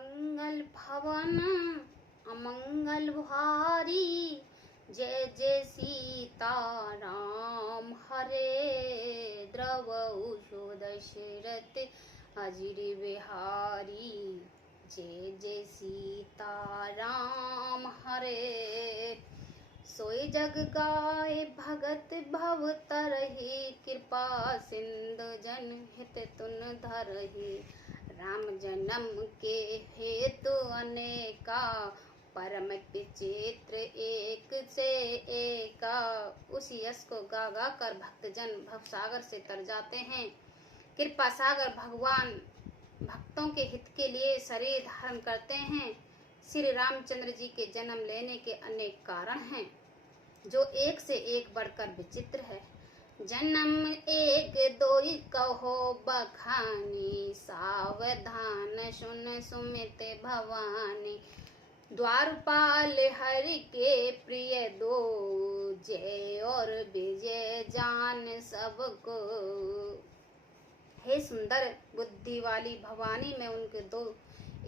मंगल भवन अमंगल भारी, जय जय सीता राम हरे। द्रवहु दशरथ अजिर बिहारी, जय जय सीता राम हरे। सोई जग गाए भगत भव तरहि, कृपा सिंधु जन हित तुन धरहि। राम जन्म के हेतु अनेका, परम विचित्र एक से एका। उसी यश को गा गा कर भक्तजन भवसागर से तर जाते हैं। कृपा सागर भगवान भक्तों के हित के लिए शरीर धारण करते हैं। श्री रामचंद्र जी के जन्म लेने के अनेक कारण हैं, जो एक से एक बढ़कर विचित्र है। जन्म एक दोई कहो बखानी, सावधान सुन सुमित भवानी। द्वारपाल हरि के प्रिय दो, जय और विजय जान सबको। हे सुंदर बुद्धि वाली भवानी, मैं उनके दो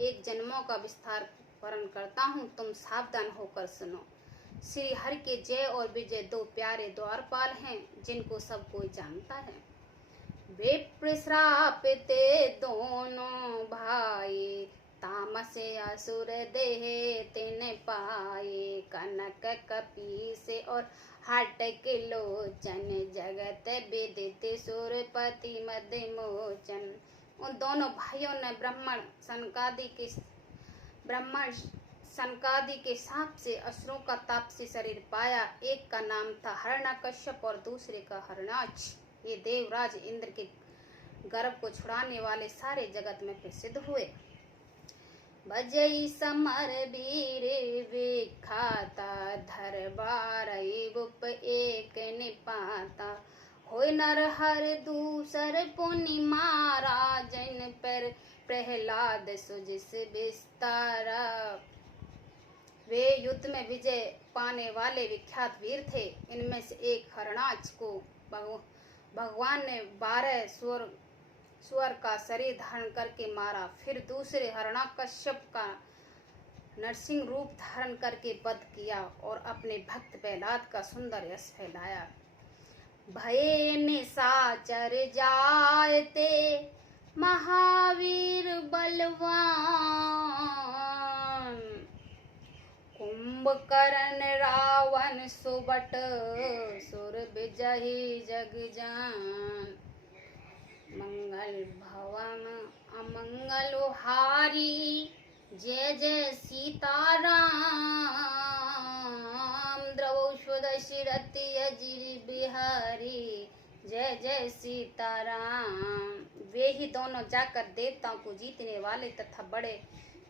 एक जन्मों का विस्तार वर्णन करता हूँ, तुम सावधान होकर सुनो। श्री हरि के जय और विजय दो प्यारे द्वारपाल हैं, जिनको सब कोई जानता है। विप्र श्रापित दोनों भाई, तामस असुर देह तिन पाए। कनक कपीस और हाटक लोचन, जगत विदित सुरपति मद मोचन। उन दोनों भाइयों ने ब्राह्मण सनकादि के साप से असुरों का तापसी शरीर पाया। एक का नाम था हिरण्यकश्यप और दूसरे का हरणाक्ष। ये देवराज इंद्र के गर्भ को छुड़ाने वाले सारे जगत में प्रसिद्ध हुए। बजई समर वीर विख्याता, धरबार बुप एक निपाता। होय नर हर दूसर पुनि मारा, जन पर प्रहलाद सुजिस विस्तारा। वे युद्ध में विजय पाने वाले विख्यात वीर थे। इनमें से एक हरणाक्ष को भगवान ने 12 सुअर का शरीर धारण करके मारा। फिर दूसरे हरणाकश्यप का नरसिंह रूप धारण करके वध किया और अपने भक्त प्रहलाद का सुंदर यश फैलाया। भय निशाचर जायते, महावीर बलवान। कुंभकर्ण रावण सुबट, सुर विजयी जग जान। मंगल भवन अमंगल हारी, जय जय सीता राम। द्रवहु दशरथ अजिर बिहारी, जय जय सीता राम। वे ही दोनों जाकर देवताओं को जीतने वाले तथा बड़े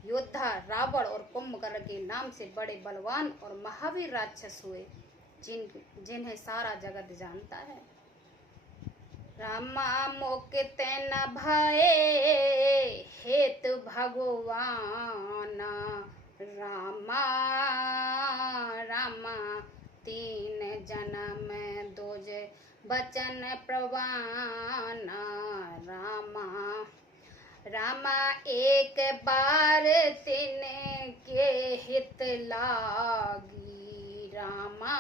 योद्धा रावण और कुंभकर्ण के नाम से बड़े बलवान और महावीर राक्षस हुए, जिन्हें सारा जगत जानता है। रामा मोके तेना भये, हेतु भगवान। रामा रामा तीन जन्म दोज बचन प्रवान। रामा रामा एक बार तिन के हित लागी। रामा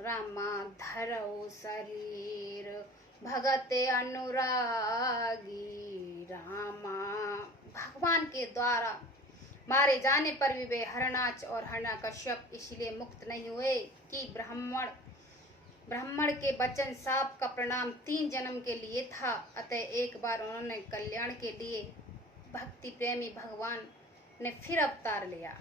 रामा धरऊ शरीर भगत अनुरागी। रामा भगवान के द्वारा मारे जाने पर भी वे हरणाक्ष और हिरण्यकश्यप इसलिए मुक्त नहीं हुए कि ब्राह्मण के वचन साप का प्रणाम 3 जन्म के लिए था। अतः एक बार उन्होंने कल्याण के लिए भक्ति प्रेमी भगवान ने फिर अवतार लिया।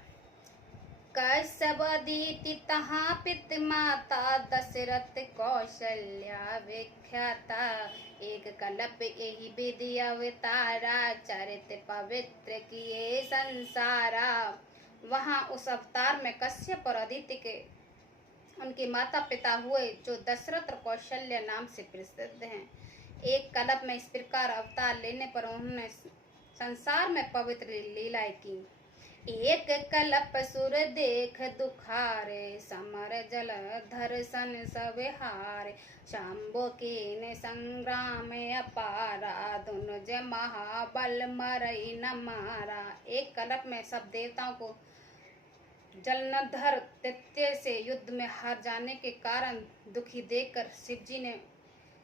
कश्यप अदिति तहाँ पित माता, दशरथ कौशल्या विख्याता। एक कल्प यही विधि अवतारा, चरित पवित्र किए संसारा। वहाँ उस अवतार में कश्यप और अदिति के उनके माता पिता हुए, जो दशरथ और कौशल्या नाम से प्रसिद्ध हैं। एक कल्प में इस प्रकार अवतार लेने पर उन्होंने संसार में पवित्र लीलाएं की। एक कलप सुर देख दुखारे, समर जल धरसन सब हारे। शंभो कीन संग्राम अपारा, धनुज महाबल मरई न मारा। एक कलप में सब देवताओं को जलंधर दैत्य से युद्ध में हार जाने के कारण दुखी देखकर शिवजी ने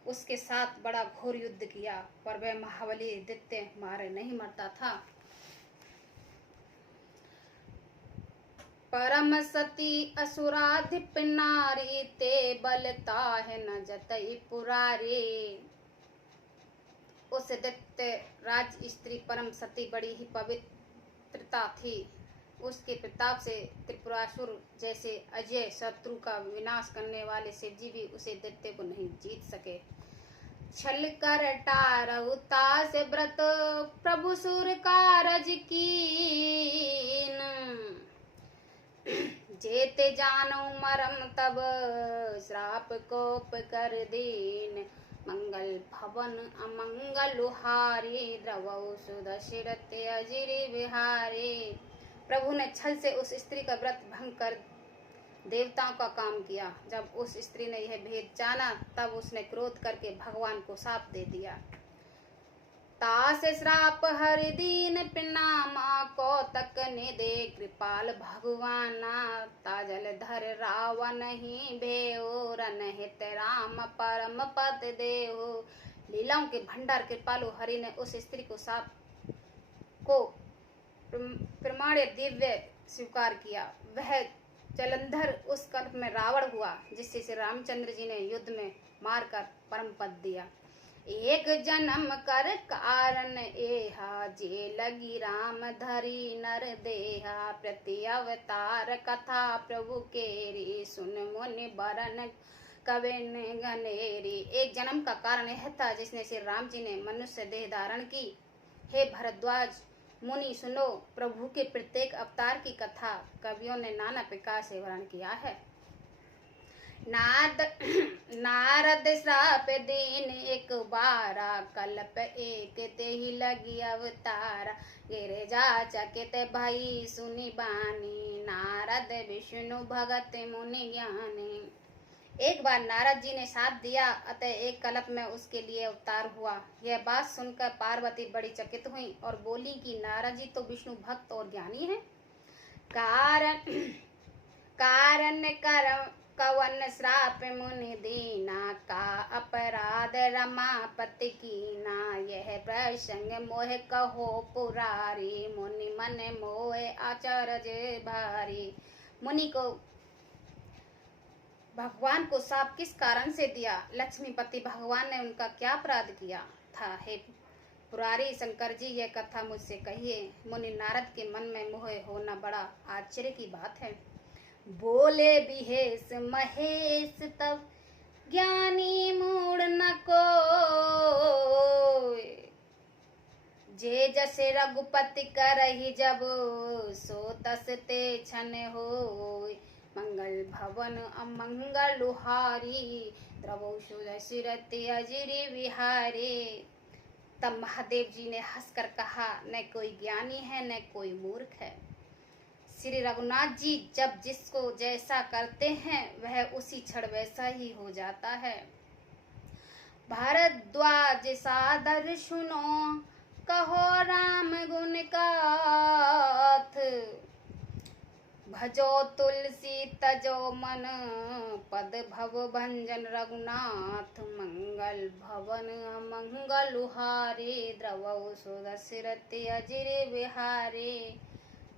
उसके साथ बड़ा घोर युद्ध किया, पर वह महाबली दैत्य मारे नहीं मरता था। परम सती असुराधिप नारी, ते बलता है न जतई पुरारी। उस दैत्य राज स्त्री परम सती बड़ी ही पवित्रता थी। उसके प्रताप से त्रिपुरासुर जैसे अजय शत्रु का विनाश करने वाले शिवजी भी उसे दैत्य को नहीं जीत सके। छल कर टारउता से व्रत, प्रभु सुर कारज कीन। जेते जानो मरम तब, श्राप कोप कर दीन। मंगल भवन अमंगल हारी, द्रवौ सुदशरथ अजिर बिहारी। प्रभु ने छल से उस स्त्री का व्रत भंग कर देवताओं का काम किया। जब उस स्त्री ने यह भेद जाना, तब उसने क्रोध करके भगवान को शाप दे दिया। तास श्राप हर दीन पिनामा, को तक ने दे कृपाल भगवाना। ताजल धर रावण ही भेओ, रनहित राम परम पद देओ। लीलाओं के भंडार कृपालु हरि ने उस स्त्री को शाप को प्रमाण्य दिव्य स्वीकार किया। वह जलंधर उस कल्प में रावण हुआ, जिससे श्री रामचंद्र जी ने युद्ध में मारकर परम पद दिया। एक जन्म कर कारण एहा, जे लगी राम धरी नर देहा। प्रति अवतार कथा प्रभु केरी, सुन मुनि बरन कविन गनेरी। एक जन्म का कारण यह था जिसने श्री राम जी ने मनुष्य देह धारण की। हे भरद्वाज मुनि सुनो, प्रभु के प्रत्येक अवतार की कथा कवियों ने नाना प्रकार से वर्णन किया है। नारद श्राप दीन एक बारा, कल्प एक ते ही लगी अवतारा। गिरिजा चकित भई सुनि बानी, नारद विष्णु भगत मुनि ज्ञानी। एक बार नारद जी ने साथ दिया, अतः एक कल्प में उसके लिए अवतार हुआ। यह बात सुनकर पार्वती बड़ी चकित हुई और बोली कि नारद जी तो विष्णु भक्त और ज्ञानी हैं। कारण कवन श्राप मुनि दीना, का अपराध रमापति कीना। यह प्रसंग मोह कहो पुरारी, मुनि मन मोह आचरज भारी। मुनि को भगवान को शाप किस कारण से दिया? लक्ष्मीपति भगवान ने उनका क्या अपराध किया था? हे पुरारी शंकर जी, यह कथा मुझसे कहिए। मुनि नारद के मन में मोह होना बड़ा आश्चर्य की बात है। बोले विहेश महेश तब, ज्ञानी मूढ़ न कोय। जे जसे रघुपति करहि जब, सो तस ते छन होय। मंगल भवन अमंगल हारी, द्रवौ सुदशरथ अजिर बिहारी। तब महादेव जी ने हंसकर कहा, न कोई ज्ञानी है न कोई मूर्ख है। श्री रघुनाथ जी जब जिसको जैसा करते हैं, वह उसी क्षण वैसा ही हो जाता है। भारद्वाज सादर सुनो, कहो राम गुण गाथ। भजो तुलसी तजो मन, पद भव भंजन रघुनाथ। मंगल भवन अमंगल हारे, द्रवौ सुदशरथ अजिर बिहारे।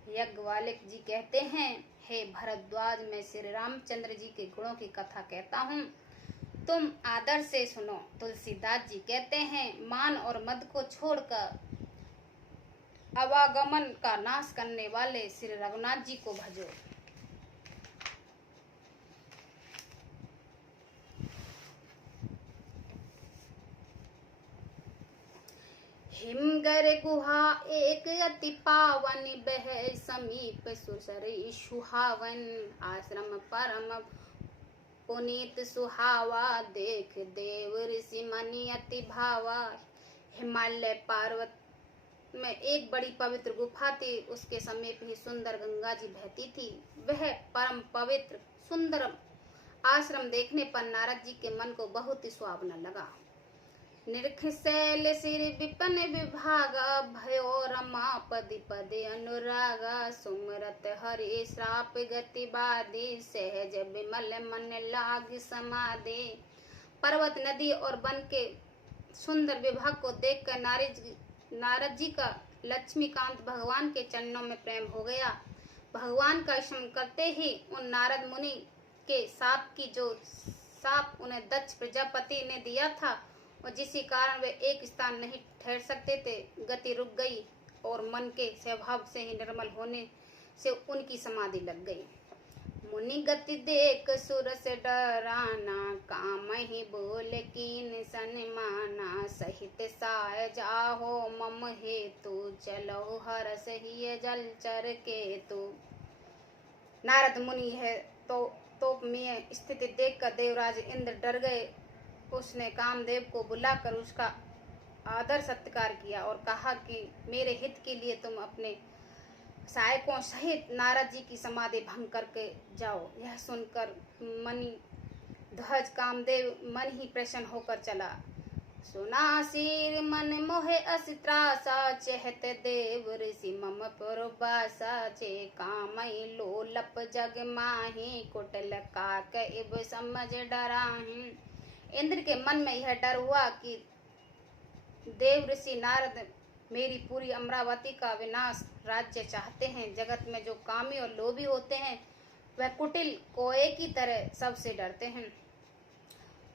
यज्ञवालिक जी कहते हैं, हे भरद्वाज, मैं श्री रामचंद्र जी के गुणों की कथा कहता हूँ, तुम आदर से सुनो। तुलसीदास जी कहते हैं, मान और मद को छोड़कर आवागमन का नाश करने वाले श्री रघुनाथ जी को भजो। हिमगर गुहा एक अति पावन, बह समीप सुसरी सुहावन। आश्रम परम पुनीत सुहावा, देख देव ऋषि मनि अति भावा। हिमालय पर्वत में एक बड़ी पवित्र गुफा थी। उसके समीप ही सुंदर गंगा जी बहती थी। वह परम पवित्र सुंदर आश्रम देखने पर नारद जी के मन को बहुत ही सुहावना लगा। निर्खशैल सिर विपन विभागा भयो रमा पदि पदे अनुरागा सुमरत हरि श्राप गति बादी सहज विमल मन लाग समाधि। पर्वत नदी और वन के सुंदर विभाग को देखकर नारद जी का लक्ष्मीकांत भगवान के चरणों में प्रेम हो गया। भगवान का स्मरण करते ही उन नारद मुनि के साप उन्हें दक्ष प्रजापति ने दिया था और जिसी कारण वे एक स्थान नहीं ठहर सकते थे, गति रुक गई और मन के स्वभाव से ही निर्मल होने से उनकी समाधि लग गई। मुनि गति देख सुर से डराना काम ही बोल कीन सन्माना सहित साय जाहो मम हेतु चलो हर सही जल चर के तू। नारद मुनि है तो में स्थिति देखकर देवराज इंद्र डर गए। उसने कामदेव को बुलाकर उसका आदर सत्कार किया और कहा कि मेरे हित के लिए तुम अपने सहायकों सहित नारद जी की समाधि भंग करके जाओ। यह सुनकर मणि ध्वज कामदेव मन ही प्रसन्न होकर चला। सुना सिर मन मोहे अस त्रासा चहत देव ऋषि मम पुरबासा चे कामई लोलप जग माही कुटल काक इब समझ डराही। इंद्र के मन में यह डर हुआ कि देव ऋषि नारद मेरी पूरी अमरावती का विनाश राज्य चाहते हैं। जगत में जो कामी और लोभी होते हैं वह कुटिल कोए की तरह सबसे डरते हैं।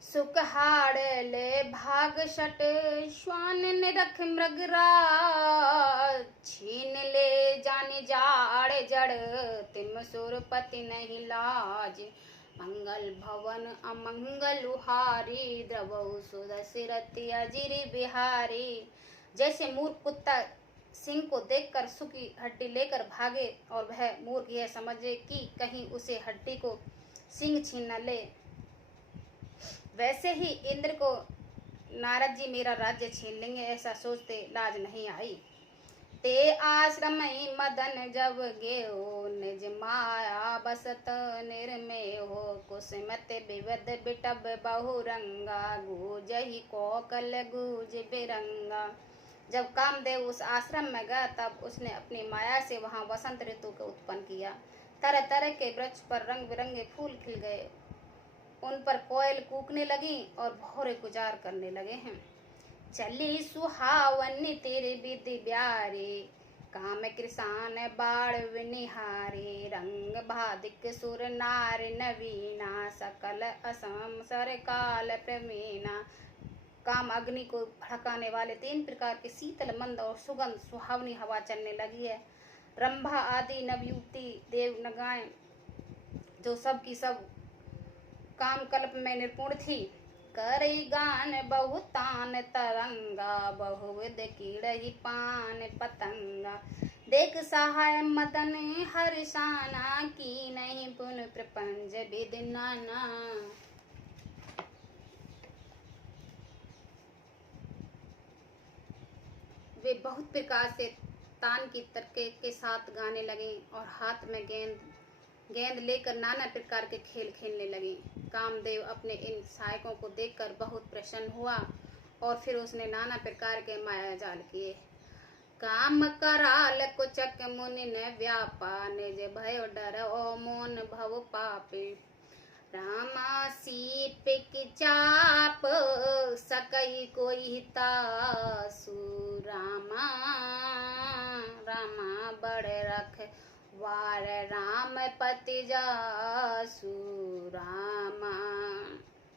सुकहाड़ ले भाग शट श्वान निरख मृगराज छीन ले जाने जाड़ जड़ तिम सुरपति नहीं लाज। मंगल भवन अमंगल उहारी द्रवहु सुदसिरति अजिरी बिहारी। जैसे मूर्ख कुत्ता सिंह को देखकर सूखी हड्डी लेकर भागे और वह मूर्ख यह समझे कि कहीं उसे हड्डी को सिंह छीन न ले, वैसे ही इंद्र को नारद जी मेरा राज्य छीन लेंगे ऐसा सोचते लाज नहीं आई। ते आश्रम मदन जब गेहो निज माया बसत निर्मेय हो कुसुमत विविध बिटब बहुरंगा गूजहि कोकल गूज बिरंगा। जब कामदेव उस आश्रम में गया तब उसने अपनी माया से वहां वसंत ऋतु को उत्पन्न किया। तरह तरह के वृक्ष पर रंग बिरंगे फूल खिल गए, उन पर कोयल कूकने लगी और भौरे गुजार करने लगे हैं। चली सुहावनी तेरे विधि ब्यारे काम कृषान बाण विनिहारे रंग भादिक सुर नार नवीना सकल असम सर काल प्रवीणा। काम अग्नि को भड़काने वाले 3 प्रकार के शीतल मंद और सुगंध सुहावनी हवा चलने लगी है। रंभा आदि नवयुवती देव नगाएं जो सब की सब काम कल्प में निपुण थी। करई गान बहुतान तरंगा बहुविध कीड़ई पान पतंगा। देख सहाय मदन हर्षाना की नहीं पुन प्रपंच विधि नाना। वे बहुत प्रकार से तान की तरके के साथ गाने लगे और हाथ में गेंद लेकर नाना प्रकार के खेल खेलने लगे। कामदेव अपने इन सहायकों को देखकर बहुत प्रसन्न हुआ और फिर उसने नाना प्रकार के माया जाल किए। काम कराल कुचक मुनि ने व्यापा निज भय डर ओ मोन भव पापे। रामा सीपिक चाप सकई कोई तासु रामा रामा बड़ रख वार राम पति जासु रामा।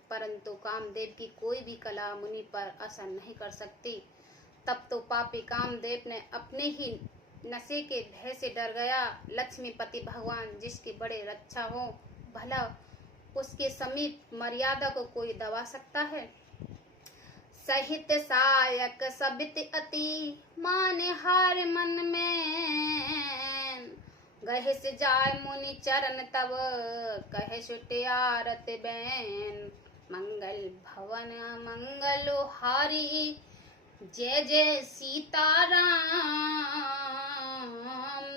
परंतु कामदेव की कोई भी कला मुनि पर असर नहीं कर सकती। तब तो पापी कामदेव ने अपने ही नशे के भय से डर गया। लक्ष्मीपति भगवान जिसकी बड़े रक्षा हो भला उसके समीप मर्यादा को कोई दबा सकता है। सहित सायक सबित अति माने हार मन में गहे से जाय मुनि चरण तब कहे सुटे आरत बैन। मंगल भवन मंगल हारी जय जय सीताराम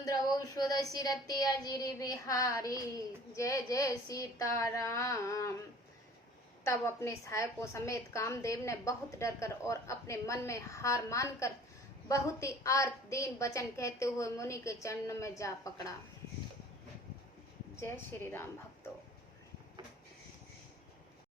द्रवौषध सिरति अजिर बिहारी, जय जय सीताराम। तब अपने सहायकों समेत कामदेव ने बहुत डर कर और अपने मन में हार मानकर बहुत ही आर्त दीन वचन कहते हुए मुनि के चरणों में जा पकड़ा। जय श्री राम भक्तों।